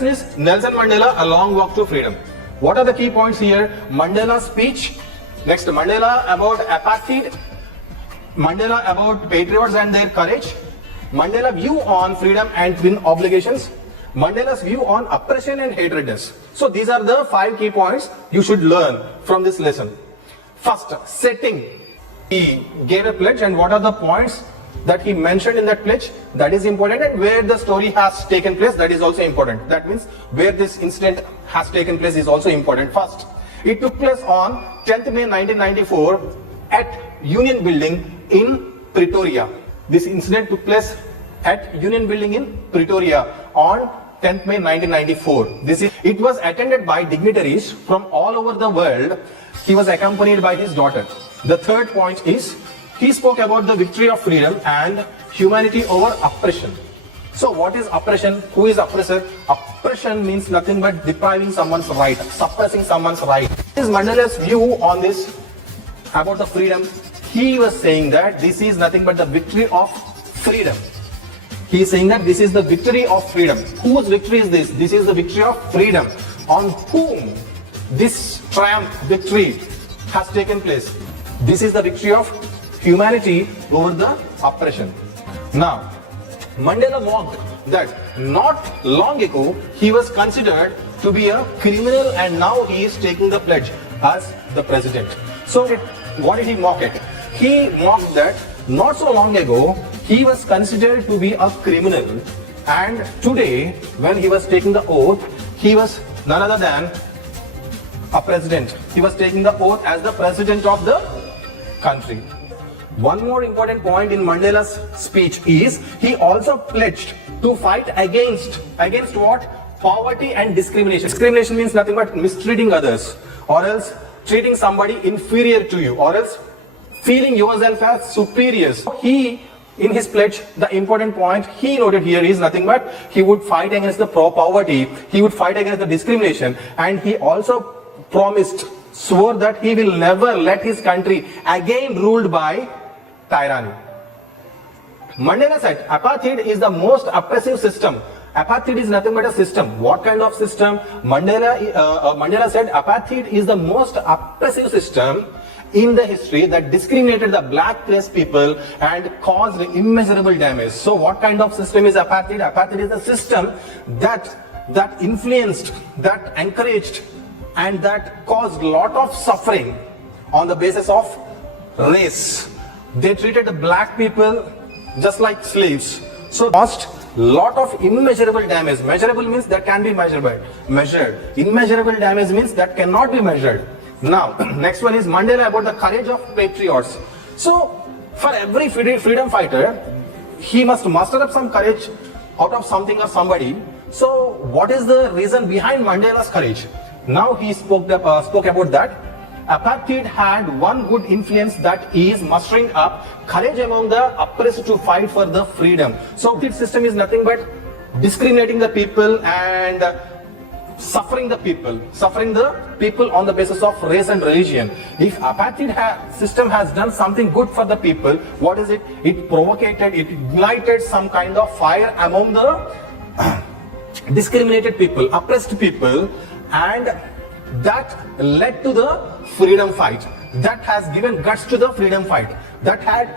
Mandela's means Nelson Mandela, a long walk to freedom. What are the key points here? Mandela's speech. Next, Mandela about apartheid. Mandela about patriots and their courage. Mandela view on freedom and twin obligations. Mandela's view on oppression and hatredness. So these are the 5 key points you should learn from this lesson. First, setting. He gave a pledge, and what are the points that he mentioned in that pledge? That is important, and where the story has taken place, that is also important. That means where this incident has taken place is also important. First, it took place on 10th May 1994 at Union Building in Pretoria. This incident took place at Union Building in Pretoria on 10th May 1994. It was attended by dignitaries from all over the world. He was accompanied by his daughter. The third point is, he spoke about the victory of freedom and humanity over oppression. So what is oppression? Who is oppressor? Oppression means nothing but depriving someone's right, suppressing someone's right. This is Mandela's view on this, about the freedom. He was saying that this is nothing but the victory of freedom. He is saying that this is the victory of freedom. Whose victory is this? This is the victory of freedom. On whom this triumph, victory has taken place? This is the victory of humanity over the oppression. Now, Mandela mocked that not long ago he was considered to be a criminal, and now he is taking the pledge as the president. So what did he mock at? He mocked that not so long ago he was considered to be a criminal, and today when he was taking the oath, he was none other than a president. He was taking the oath as the president of the country. One more important point in Mandela's speech is, he also pledged to fight against what? Poverty and discrimination. Discrimination means nothing but mistreating others, or else treating somebody inferior to you, or else feeling yourself as superiors. He, in his pledge, the important point he noted here is nothing but he would fight against the poverty, he would fight against the discrimination, and he also swore that he will never let his country again ruled by tyranny. Mandela said apartheid is the most oppressive system. Apartheid is nothing but a system. What kind of system? Mandela said apartheid is the most oppressive system in the history that discriminated the black race people and caused immeasurable damage. So what kind of system is apartheid? Apartheid is a system that influenced, that encouraged, and that caused a lot of suffering on the basis of race. They treated the black people just like slaves. So caused lot of immeasurable damage. Measurable means that can be measured. Immeasurable damage means that cannot be measured. Now, next one is Mandela about the courage of patriots. So, for every freedom fighter, he must muster up some courage out of something or somebody. So, what is the reason behind Mandela's courage? Now, he spoke about that. Apartheid had one good influence, that is mustering up courage among the oppressed to fight for the freedom. So, this system is nothing but discriminating the people and suffering the people on the basis of race and religion. If apartheid system has done something good for the people, what is it? It ignited some kind of fire among the discriminated people, oppressed people, and that led to the freedom fight. That has given guts to the freedom fight. That had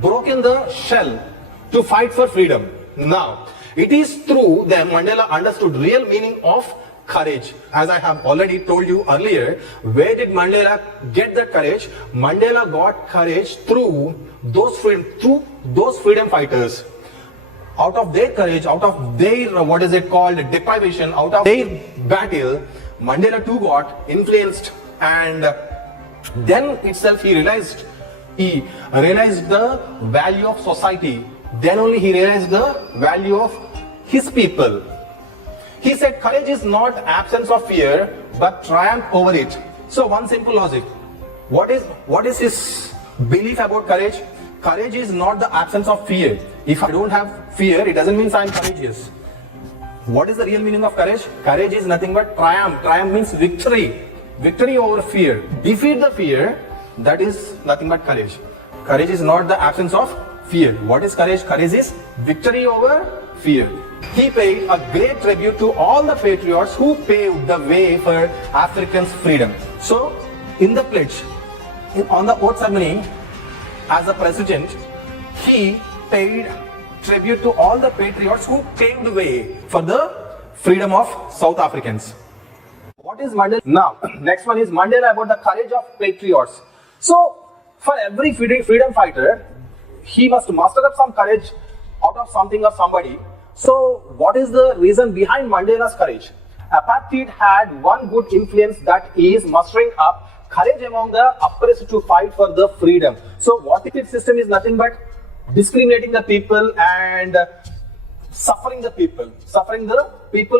broken the shell to fight for freedom. Now, it is through them Mandela understood real meaning of courage. As I have already told you earlier, where did Mandela get that courage? Mandela got courage through those freedom fighters. Out of their courage, out of their deprivation, out of their battle, Mandela too got influenced, and then itself he realized the value of society. Then only he realized the value of his people. He said courage is not absence of fear, but triumph over it. So one simple logic. What is his belief about courage? Courage is not the absence of fear. If I don't have fear, it doesn't mean I am courageous. What is the real meaning of courage? Courage is nothing but triumph. Triumph means victory. Victory over fear. Defeat the fear, that is nothing but courage. Courage is not the absence of fear. What is courage? Courage is victory over fear. He paid a great tribute to all the patriots who paved the way for Africans' freedom. So, in the pledge, on the oath ceremony, as a president, he paid tribute to all the patriots who paved the way for the freedom of South Africans. What is Mandela? Now, next one is Mandela about the courage of patriots. So, for every freedom fighter, he must muster up some courage out of something or somebody. So, what is the reason behind Mandela's courage? Apartheid had one good influence, that is mustering up courage among the oppressed to fight for the freedom. So, what if its system is nothing but discriminating the people and suffering the people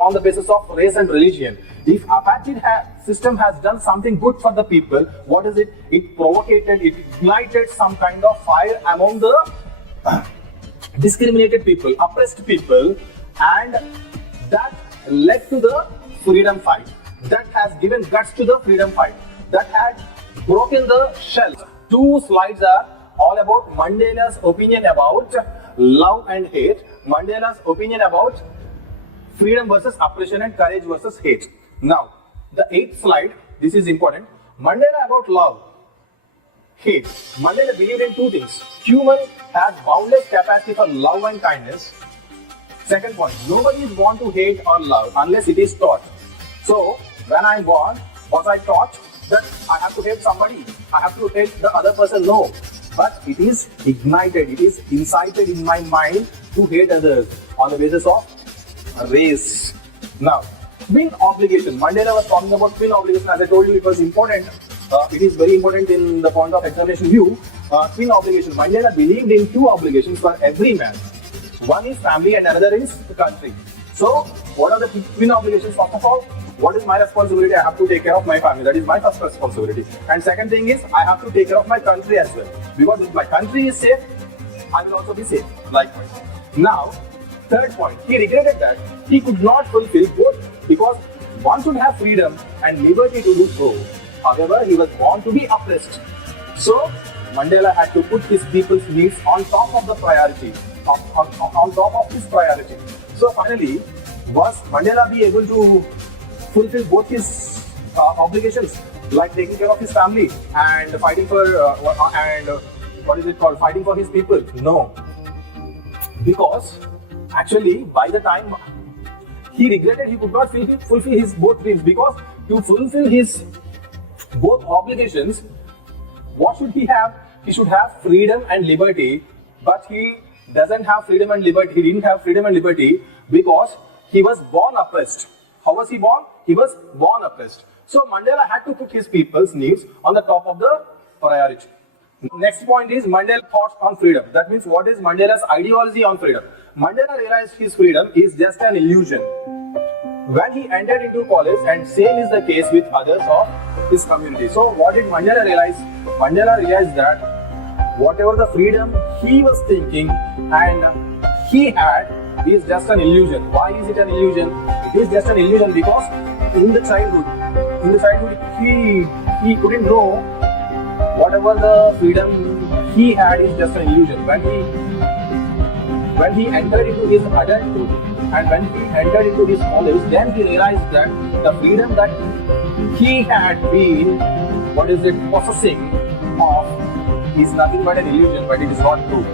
on the basis of race and religion. If apartheid system has done something good for the people, what is it? It ignited some kind of fire among the discriminated people, oppressed people, and that led to the freedom fight. That has given guts to the freedom fight. That had broken the shell. 2 slides are all about Mandela's opinion about love and hate, Mandela's opinion about freedom versus oppression and courage versus hate. Now, the 8th slide, this is important. Mandela about love, hate. Mandela believed in 2 things. Human has boundless capacity for love and kindness. Second point, nobody is born to hate or love unless it is taught. So, when I am born, was I taught that I have to hate somebody? I have to hate the other person? No. But it is ignited, it is incited in my mind to hate others on the basis of race. Now, twin obligation. Mandela was talking about twin obligation. As I told you, it was important. It is very important in the point of examination view. Twin obligation. Mandela believed in 2 obligations for every man. One is family and another is the country. So, what are the twin obligations? First of all, what is my responsibility? I have to take care of my family. That is my first responsibility. And second thing is, I have to take care of my country as well. Because if my country is safe, I will also be safe. Likewise. Now, third point, he regretted that he could not fulfill both, because one should have freedom and liberty to do so. However, he was born to be oppressed. So, Mandela had to put his people's needs on top of the priority, on top of his priority. So, finally, was Mandela be able to fulfill both his obligations, like taking care of his family and fighting for fighting for his people? No, because actually by the time he regretted, he could not fulfill his both dreams, because to fulfill his both obligations, what should he have? He should have freedom and liberty, but he doesn't have freedom and liberty. He didn't have freedom and liberty because he was born oppressed. How was he born? He was born oppressed. So Mandela had to put his people's needs on the top of the priority. Next point is Mandela's thoughts on freedom. That means, what is Mandela's ideology on freedom? Mandela realized his freedom is just an illusion when he entered into college, and same is the case with others of his community. So what did Mandela realize? Mandela realized that whatever the freedom he was thinking and he had is just an illusion. Why is it an illusion? It is just an illusion because in the childhood he couldn't know whatever the freedom he had is just an illusion. When he entered into his adulthood and when he entered into his college, then he realized that the freedom that he had been possessing of is nothing but an illusion, but it is not true.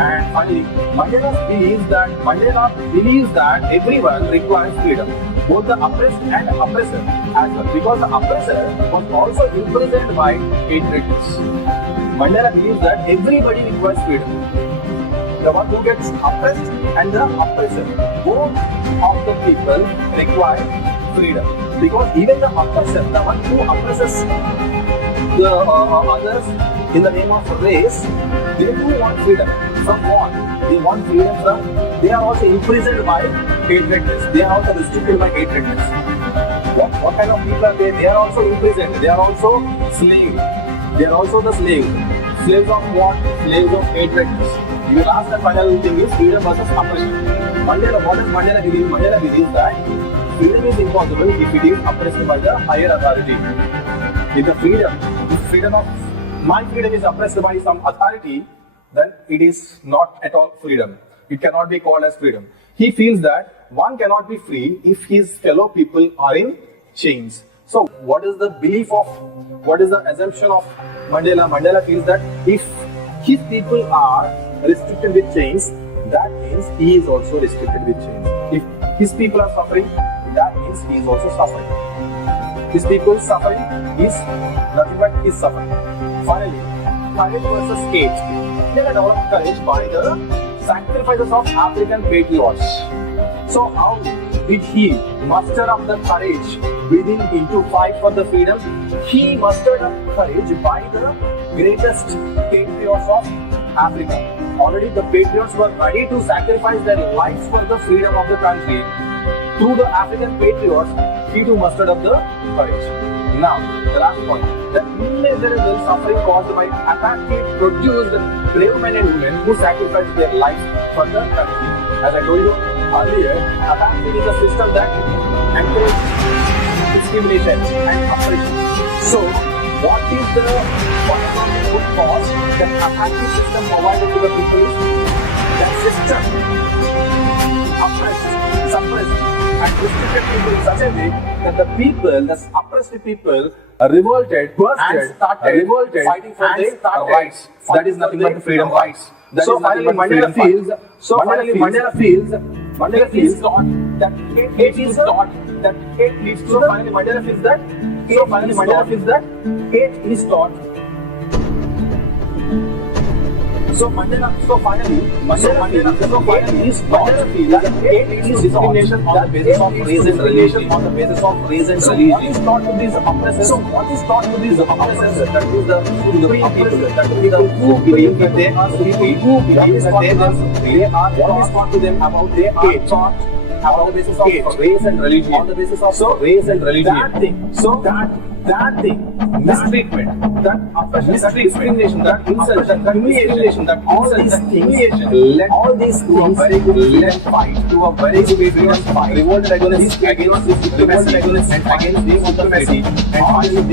And finally, Mandela believes that everyone requires freedom, both the oppressed and oppressor as well, because the oppressor was also imprisoned by hatredness. Mandela believes that everybody requires freedom. The one who gets oppressed and the oppressor, both of the people require freedom, because even the oppressor, the one who oppresses the others in the name of race, they do want freedom. From what? They want freedom from, they are also imprisoned by hatredness. They are also restricted by hatredness. What kind of people are they? They are also imprisoned. They are also slaves. They are also the slaves. Slaves of what? Slaves of hatredness. The last and final thing is freedom versus oppression. What does Mandela believe? Mandela believes that freedom is impossible if it is oppressed by the higher authority. If my freedom is oppressed by some authority, then it is not at all freedom. It cannot be called as freedom. He feels that one cannot be free if his fellow people are in chains. So what is the belief of, what is the assumption of Mandela? Mandela feels that if his people are restricted with chains, that means he is also restricted with chains. If his people are suffering, that means he is also suffering. His people suffering is nothing but his suffering. Finally, courage versus hate. Mandela developed courage by the sacrifices of African patriots. So how did he muster up the courage within him to fight for the freedom? He mustered up courage by the greatest patriots of Africa. Already the patriots were ready to sacrifice their lives for the freedom of the country. Through the African patriots, he too mustered up the courage. Now, the last point. The immeasurable suffering caused by apartheid produced brave men and women who sacrificed their lives for the country. As I told you earlier, apartheid is a system that encourages discrimination and oppression. So, what is the good cause that apartheid system provided to the people? That system oppressed, suppressed, and restricted people in such a way that the people, the oppressed people, revolted and started fighting for their rights. That is nothing but the freedom rights. So finally, Mandela feels that hate is taught, that hate leads to. So finally, Mandela feels that hate is taught. So finally, Mandela feels that hate leads to discrimination on the basis of race and religion. What is taught to these oppressors? So what is taught to these oppressors? That is the people who believe that they are free, who believe that they are what is taught to them about their hate. On the basis of race and religion. On the basis of race and religion. That thing, mistreatment, that oppression, that discrimination, that insult, that humiliation, that all these things led all these to a very good freedom fight, to a very good freedom fight, revolted against this diplomacy and against the diplomacy, and finally